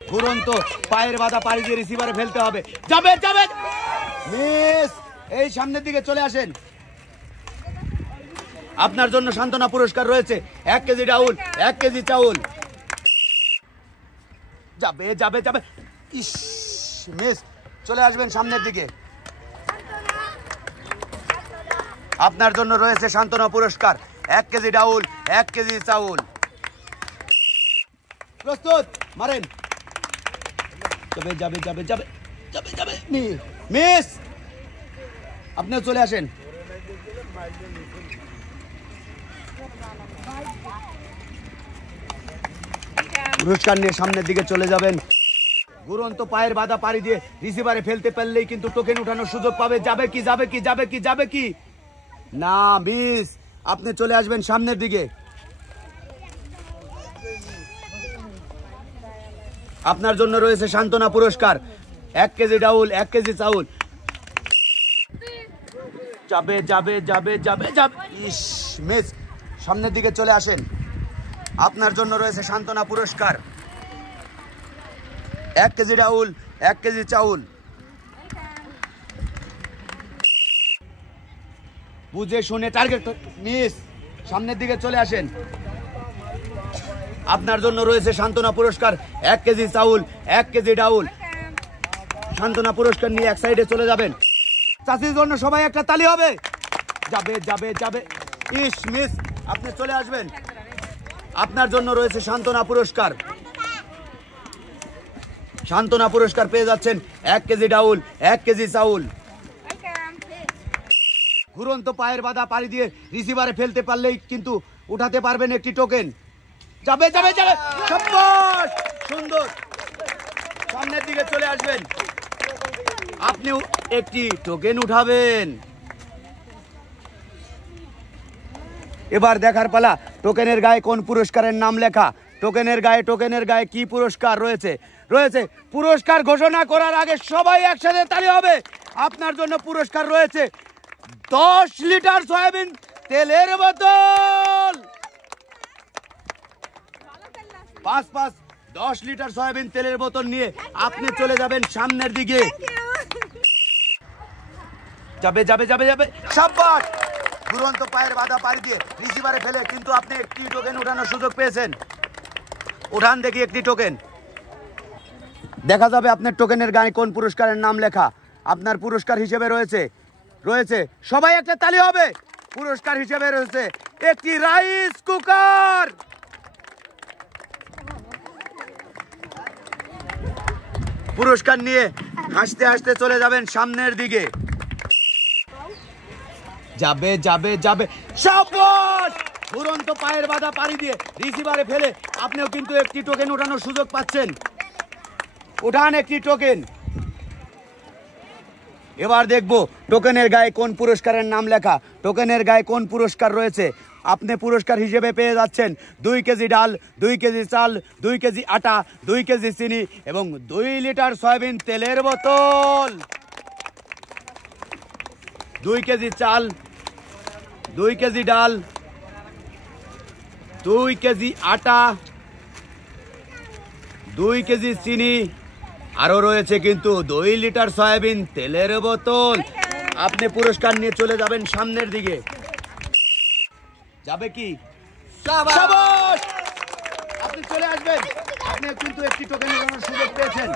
ঘুরন্ত পায়ের বাধা পাড়ি দিয়ে রিসিভারে ফেলতে হবে। যাবে যাবে, মিস। এই সামনের দিকে চলে আসেন। আপনার জন্য সান্ত্বনা পুরস্কার রয়েছে 1 কেজি ডাউল, 1 কেজি চাউল। যাবে যাবে যাবে, ইস মিস। চলে আসবেন সামনের দিকে। আপনার জন্য রয়েছে সান্ত্বনা পুরস্কার 1 কেজি ডাউল, 1 কেজি চাউল। প্রস্তুত, মারেন। যাবে যাবে যাবে যাবে যাবে যাবে, মিস। আপনিও চলে আসেন। পুরস্কার নিয়ে সামনের দিকে চলে যাবেন। ঘুরন্ত পায়ের বাধা পাড়ি দিয়ে রিসিভারে ফেলতে পারলেই কিন্তু টোকেন উঠানোর সুযোগ পাবে। যাবে কি যাবে কি যাবে কি যাবে কি না, মিস। আপনি চলে আসবেন সামনের দিকে। আপনার জন্য রয়েছে সান্ত্বনা পুরস্কার 1 কেজি ডাউল, 1 কেজি চাউল। যাবে যাবে যাবে যাবে যাবে, ইস মিস। সামনের দিকে চলে আসেন। আপনার জন্য রয়েছে সান্ত্বনা পুরস্কার 1 কেজি ডাউল, 1 কেজি চাউল। বুঝে শুনে টার্গেট, মিস। সামনের দিকে চলে আসেন। আপনার জন্য রয়েছে সান্ত্বনা পুরস্কার 1 কেজি চাউল, 1 কেজি ডাউল। সান্ত্বনা পুরস্কার নিয়ে এক সাইডে চলে যাবেন। চাষির জন্য সবাই একটা তালি হবে। যাবে যাবে যাবে, ইস মিস। আপনি চলে আসবেন। আপনার জন্য রয়েছে সান্ত্বনা পুরস্কার। সান্ত্বনা পুরস্কার পেয়ে যাচ্ছেন 1 কেজি ডাউল, 1 কেজি চাউল। ঘুরন্ত পায়ের বাধা পাড়ি দিয়ে রিসিভারে ফেলতে পারলেই কিন্তু উঠাতে পারবেন একটি টোকেন। যাবে যাবে যাবে, শাবাশ, সুন্দর। সামনের দিকে চলে আসবেন। আপনিও একটি টোকেন উঠাবেন। এবার দেখার পালা টোকেনের গায়ে কোন পুরস্কারের নাম লেখা। টোকেনের গায়ে কি পুরস্কার রয়েছে। পুরস্কার ঘোষণা করার আগে সবাই একসাথে তালি হবে। আপনার জন্য পুরস্কার রয়েছে 10 লিটার সয়াবিন তেলের বোতল। 10 লিটার সয়াবিন তেলের বোতল নিয়ে আপনি চলে যাবেন সামনের দিকে। যাবে যাবে যাবে যাবে, শাবাশ। ঘুরন্ত পায়ের বাধা পাড়ি দিয়ে রিসিভারে ফেলে কিন্তু আপনি একটি টোকেন উঠানোর সুযোগ পেয়েছেন। উঠান দেখি একটি টোকেন। দেখা যাবে আপনার টোকেনের গায়ে কোন পুরস্কারের নাম লেখা। আপনার পুরস্কার হিসেবে রয়েছে সবাই একটা তালি হবে। পুরস্কার হিসেবে রয়েছে একটি রাইস কুকার। পুরস্কার নিয়ে হাসতে হাসতে চলে যাবেন সামনের দিকে। যাবে যাবে যাবে, শাবাশ। ঘুরন্ত পায়ের বাধা পাড়ি দিয়ে রিসিভারে ফেলে আপনিও কিন্তু একটি টোকেন উঠানোর সুযোগ পাচ্ছেন। উঠান একটি টোকেন। এবার দেখব টোকেনের গায়ে কোন পুরস্কারের নাম লেখা। টোকেনের গায়ে কোন পুরস্কার রয়েছে। আপনি পুরস্কার হিসেবে পেয়ে যাচ্ছেন 2 কেজি ডাল, 2 কেজি চাল, 2 কেজি আটা, 2 কেজি চিনি এবং 2 লিটার সয়াবিন তেলের বোতল। 2 কেজি চাল, 2 কেজি ডাল, 2 কেজি আটা, 2 কেজি চিনি, আরো রয়েছে কিন্তু 2 লিটার সয়াবিন তেলের বোতল। আপনি পুরস্কার নিয়ে চলে যাবেন সামনের দিকে। যাবে কি, শাবাশ। আপনি চলে আসবেন। আপনি কিন্তু একটি টোকেন উঠানোর সুযোগ পেয়েছেন।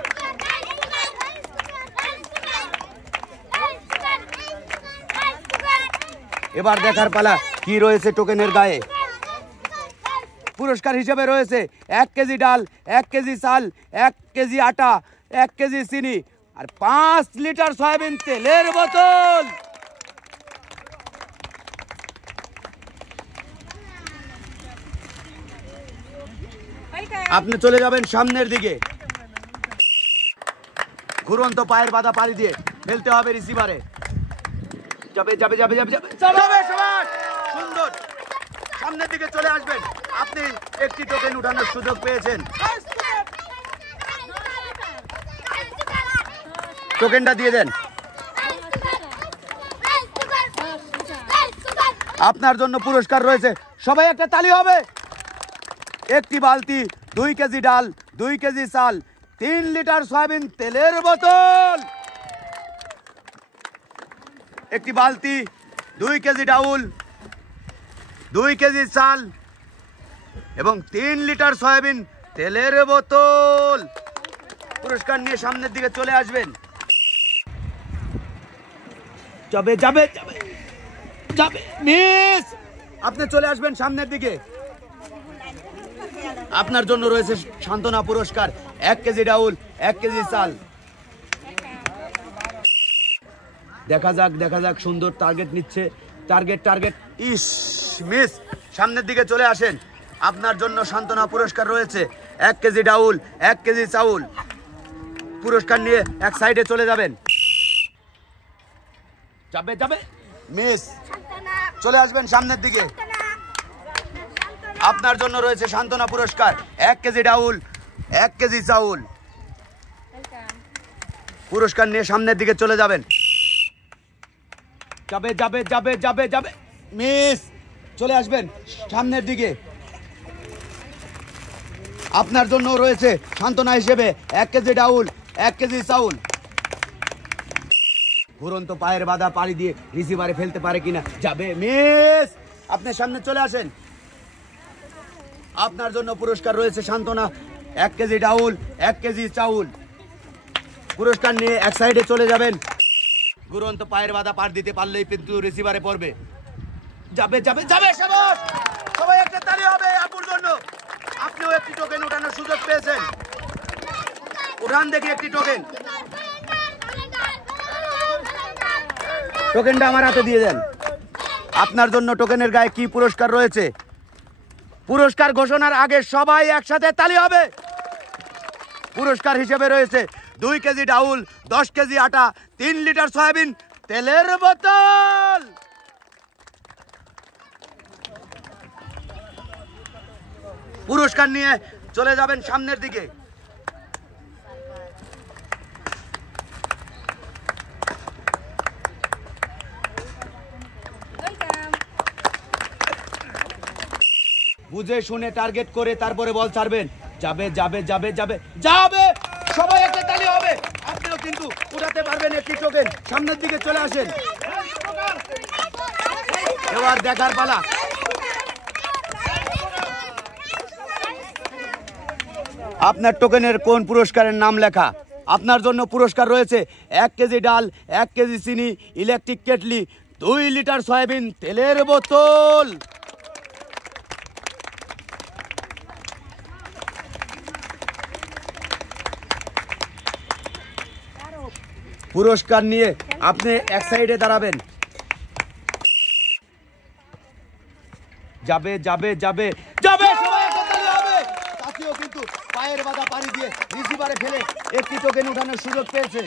এবার দেখার পালা কি রয়েছে টোকেনের গায়ে। পুরস্কার হিসেবে রয়েছে 1 কেজি ডাল, 1 কেজি চাল, 1 কেজি আটা, 1 কেজি চিনি আর 5 লিটার সয়াবিন তেলের বোতল। আপনি চলে যাবেন সামনের দিকে। ঘুরন্ত পায়ের বাধা পাড়ি দিয়ে ফেলতে হবে রিসিভারে। যাবে যাবে যাবে যাবে যাবে, সবাই সুন্দর। সামনের দিকে চলে আসবেন। আপনি একটি টোকেন উঠানোর সুযোগ পেয়েছেন। টোকেনটা দিয়ে দেন। আপনার জন্য পুরস্কার রয়েছে, সবাই একটা তালি হবে। একটি বালতি, 2 কেজি ডাল, 2 কেজি চাল, 3 লিটার সয়াবিন তেলের বোতল, একটি বালতি, 2 কেজি ডাউল, 2 কেজি চাল এবং 3 লিটার সয়াবিন তেলের বোতল। পুরস্কার নিয়ে সামনের দিকে চলে আসবেন। যাবে যাবে যাবে যাবে মিস, আপনি চলে আসবেন সামনের দিকে। আপনার জন্য রয়েছে সান্ত্বনা পুরস্কার, 1 কেজি ডাউল, 1 কেজি চাল। দেখা যাক সুন্দর টার্গেট নিচ্ছে, টার্গেট ইস মিস। সামনের দিকে চলে আসেন, আপনার জন্য সান্ত্বনা পুরস্কার রয়েছে 1 কেজি ডাউল, 1 কেজি চাউল। পুরস্কার নিয়ে এক সাইডে চলে যাবেন। যাবে মিস, চলে আসবেন সামনের দিকে। আপনার জন্য রয়েছে সান্ত্বনা পুরস্কার, 1 কেজি ডাউল, 1 কেজি চাউল। পুরস্কার নিয়ে সামনের দিকে চলে যাবেন। যাবে মিস, চলে আসবেন সামনের দিকে। আপনার জন্য রয়েছে সান্ত্বনা হিসেবে 1 কেজি ডাউল, 1 কেজি চাউল। ঘুরন্ত পায়ের বাধা পাড়ি দিয়ে রিসিভারে ফেলতে পারে কিনা, যাবে মিস। আপনার সামনে চলে আসেন, আপনার জন্য পুরস্কার রয়েছে সান্ত্বনা, 1 কেজি ডাউল, 1 কেজি চাউল। পুরস্কার নিয়ে এক সাইডে চলে যাবেন। ঘুরন্ত পায়ের বাধা পার দিতে পারলেই কিন্তু রিসিভারে পড়বে। যাবে শাবাশ, সবাই একটা তালি হবে আপুর জন্য। আপনিও একটি টোকেন ওঠানোর সুযোগ পেয়েছেন, উঠান দেখি একটি টোকেন। টোকেনটা আমার হাতে দিয়ে দেন। আপনার জন্য টোকেনের গায়ে কি পুরস্কার রয়েছে, পুরস্কার ঘোষণার আগে সবাই একসাথে তালি হবে। পুরস্কার হিসেবে রয়েছে 2 কেজি ডাউল, 10 কেজি আটা, 3 লিটার সয়াবিন তেলের বোতল। পুরস্কার নিয়ে চলে যাবেন সামনের দিকে। বুঝে শুনে টার্গেট করে তারপরে বল ছাড়বেন। যাবে, সবাই একটা তালি হবে। আপনিও কিন্তু উঠাতে পারবেন একটি টোকেন। সামনের দিকে চলে আসেন। এবার দেখার পালা। আপনার টোকেনের কোন পুরস্কারের নাম লেখা। আপনার জন্য পুরস্কার রয়েছে 1 কেজি ডাল, 1 কেজি চিনি, ইলেকট্রিক কেটলি, 2 লিটার সয়াবিন তেলের বোতল। পুরস্কার নিয়ে আপনি এক সাইডে দাঁড়াবেন। যাবে, সবাই একটা তালি হবে। তাকেও কিন্তু পায়ের বাধা পাড়ি দিয়ে রিসিভারে ফেলে একটি টোকেন উঠানোর সুযোগ পেয়েছে।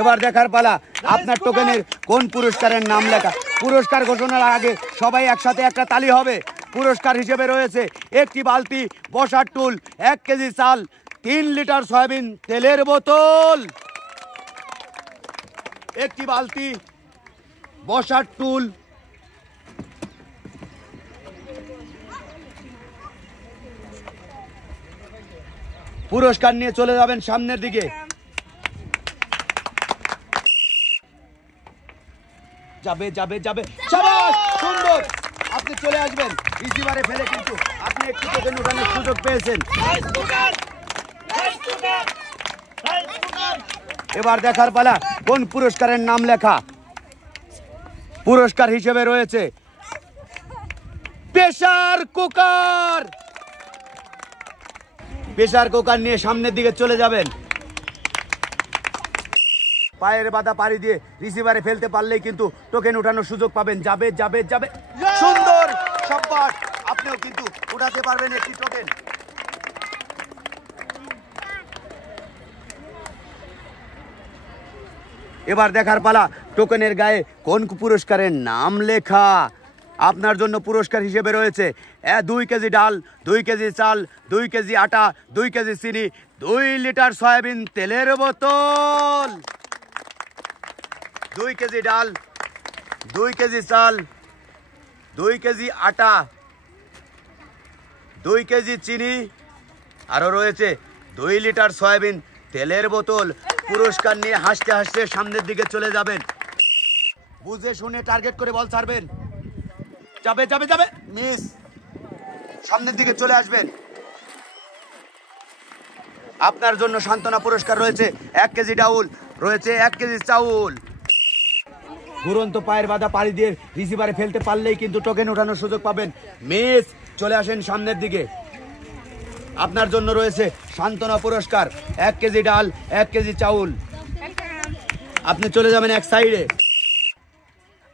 এবার দেখার পালা, আপনার টোকেনের কোন পুরস্কারের নাম লেখা। পুরস্কার ঘোষণার আগে সবাই একসাথে একটা তালি হবে। পুরস্কার হিসেবে রয়েছে একটি বালতি, বসার টুল, 1 কেজি চাল, 3 লিটার সয়াবিন তেলের বোতল। একটি বালতি, বসার টুল, পুরস্কার নিয়ে চলে যাবেন সামনের দিকে। যাবে, শাবাশ, সুন্দর। আপনি চলে আসবেন রিসিভারে ফেলে, কিন্তু আপনি একটু টোকেন উঠানোর সুযোগ পেয়েছেন। এবার দেখার পালা কোন পুরস্কারের নাম লেখা। পুরস্কার হিসেবে রয়েছে প্রেসার কুকার। প্রেসার কুকার নিয়ে সামনের দিকে চলে যাবেন। পায়ের বাধা পাড়ি দিয়ে রিসিভারে ফেলতে পারলেই কিন্তু টোকেন উঠানোর সুযোগ পাবেন। যাবে, সুন্দর, শাবাশ। আপনিও কিন্তু উঠাতে পারবেন একটি টোকেন। এবার দেখার পালা টোকেনের গায়ে কোন পুরস্কারের নাম লেখা। আপনার জন্য পুরস্কার হিসেবে রয়েছে 2 কেজি ডাল, 2 কেজি চাল, 2 কেজি আটা, 2 কেজি চিনি, 2 লিটার সয়াবিন তেলের বোতল। 2 কেজি ডাল, 2 কেজি চাল, 2 কেজি আটা, 2 কেজি চিনি, আরো রয়েছে 2 লিটার সয়াবিন তেলের বোতল। পুরস্কার নিয়ে হাসতে হাসতে সামনের দিকে চলে যাবেন। বুঝে শুনে টার্গেট করে বল ছাড়বেন। যাবে যাবে যাবে, মিস। সামনের দিকে চলে আসবেন। আপনার জন্য সান্ত্বনা পুরস্কার রয়েছে 1 কেজি ডাউল, রয়েছে 1 কেজি চাউল। ঘুরন্ত পায়ের বাধা পাড়ি দিয়ে রিসিভারে ফেলতে পারলেই কিন্তু টোকেন ওঠানোর সুযোগ পাবেন। মিস, চলে আসেন সামনের দিকে। আপনার জন্য রয়েছে সান্ত্বনা পুরস্কার 1 কেজি ডাল, 1 কেজি চাউল। আপনি চলে যাবেন এক সাইডে।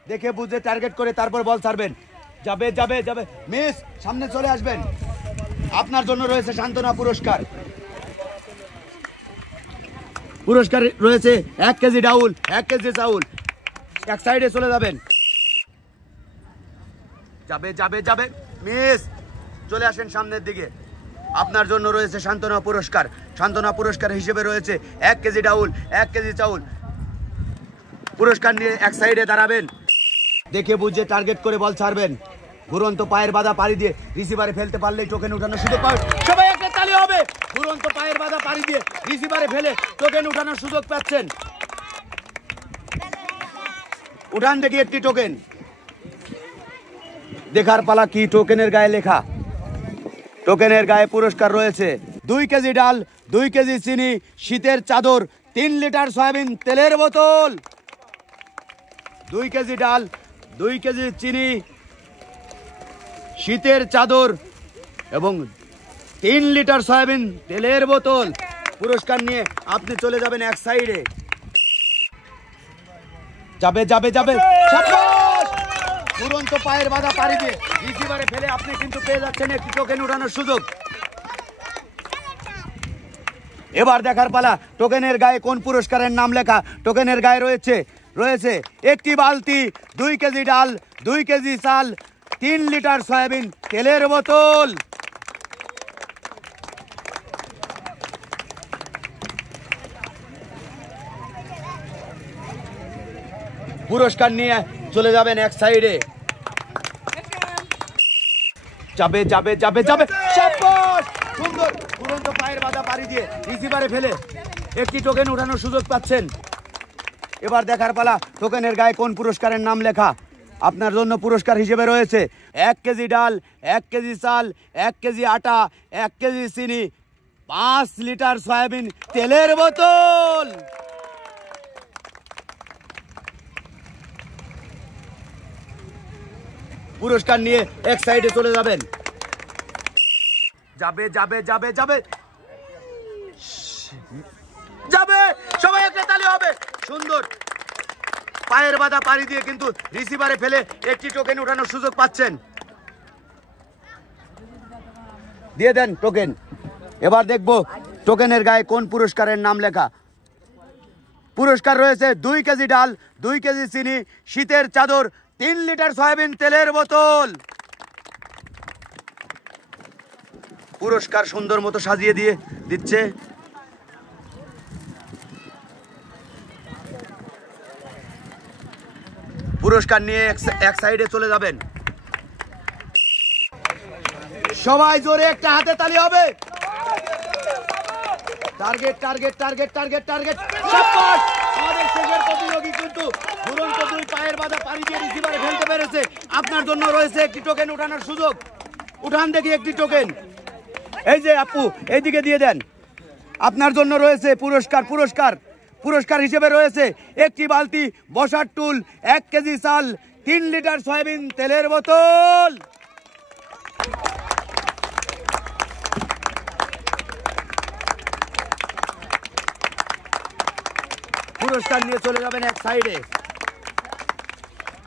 দেখে বুঝে টার্গেট করে তারপর বল ছাড়বেন। যাবে যাবে যাবে, মিস। সামনে চলে আসবেন। আপনার জন্য রয়েছে সান্ত্বনা পুরস্কার। পুরস্কার রয়েছে 1 কেজি ডাউল, 1 কেজি চাউল। এক সাইডে চলে যাবেন। যাবে যাবে যাবে, মিস। চলে আসেন সামনের দিকে। আপনার জন্য রয়েছে সান্ত্বনা পুরস্কার। সান্ত্বনা পুরস্কার হিসেবে রয়েছে 1 কেজি ডাউল, 1 কেজি চাউল। পুরস্কার নিয়ে এক সাইডে দাঁড়াবেন। দেখে বুঝে টার্গেট করে বল ছাড়বেন। ঘুরন্ত পায়ের বাধা পাড়ি দিয়ে রিসিভারে ফেলতে পারলেই টোকেন উঠানোর সুযোগ পাবেন। সবাই একটা তালি হবে। ঘুরন্ত পায়ের বাধা পাড়ি দিয়ে রিসিভারে ফেলে টোকেন উঠানোর সুযোগ পাচ্ছেন। উঠান দেখি একটি টোকেন। দেখার পালা কি টোকেনের গায়ে লেখা। টোকেনের গায়ে পুরস্কার রয়েছে 2 কেজি ডাল, 2 কেজি চিনি, শীতের চাদর, 3 লিটার সয়াবিন তেলের বোতল। 2 কেজি ডাল, 2 কেজি চিনি, শীতের চাদর এবং 3 লিটার সয়াবিন তেলের বোতল। পুরস্কার নিয়ে আপনি চলে যাবেন এক সাইডে। যাবে যাবে যাবে, শাবাশ! দুরন্ত পায়ের বাধা পাড়ি দিয়ে রিসিভারে ফেলে আপনি কিন্তু পেয়ে যাচ্ছেন একটি টোকেন উঠানোর সুযোগ। এবার দেখার পালা টোকেনের গায়ে কোন পুরস্কারের নাম লেখা। টোকেনের গায়ে রয়েছে একটি বালতি, 2 কেজি ডাল, 2 কেজি চাল, 3 লিটার সয়াবিন তেলের বোতল। পুরস্কার নিয়ে চলে যাবেন এক সাইডে। যাবে যাবে যাবে যাবে, শাবাশ! সুন্দর। দুরন্ত পায়ের বাধা পাড়ি দিয়ে রিসিভারে ফেলে একটি টোকেন উঠানোর সুযোগ পাচ্ছেন। এবার দেখার পালা টোকেনের গায়ে কোন পুরস্কারের নাম লেখা। আপনার জন্য পুরস্কার হিসেবে রয়েছে 1 কেজি ডাল, 1 কেজি চাল, 1 কেজি আটা, 1 কেজি চিনি, 5 লিটার সয়াবিন তেলের বোতল। পুরস্কার নিয়ে এক সাইডে চলে যাবেন। যাবে যাবে যাবে যাবে যাবে, সবাই একটা তালি হবে। সুন্দর। পায়ের বাধা পাড়ি দিয়ে কিন্তু রিসিভারে ফেলে একটি টোকেন উঠানোর সুযোগ পাচ্ছেন। দিয়ে দেন টোকেন। এবার দেখব টোকেনের গায়ে কোন পুরস্কারের নাম লেখা। পুরস্কার রয়েছে 2 কেজি ডাল, 2 কেজি চিনি, শীতের চাদর, 3 লিটার সয়াবিন তেলের বোতল। পুরস্কার সুন্দর মতো সাজিয়ে দিয়ে দিচ্ছে। পুরস্কার নিয়ে এক সাইডে চলে যাবেন। সবাই জোরে একটা হাতে তালি হবে। Target target target target target, শাবাশ! আমাদের শেষের প্রতিযোগী কিন্তু দুরন্ত 2 পায়ের বাধা পাড়ি দিয়ে রিসিভারে ফেলতে পেরেছে। আপনার জন্য রয়েছে একটি টোকেন উঠানোর সুযোগ। উঠান দেখি একটি টোকেন। এই যে আপু, এইদিকে দিয়ে দেন। আপনার জন্য রয়েছে পুরস্কার। পুরস্কার হিসেবে রয়েছে একটি বালতি, বসার টুল, 1 কেজি চাল, 3 লিটার সয়াবিন তেলের বোতল। পুরস্কার নিয়ে চলে যাবেন এক সাইডে।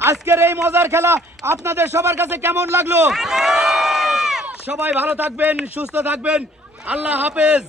আজকের এই মজার খেলা আপনাদের সবার কাছে কেমন লাগলো? সবাই ভালো থাকবেন, সুস্থ থাকবেন। আল্লাহ হাফেজ।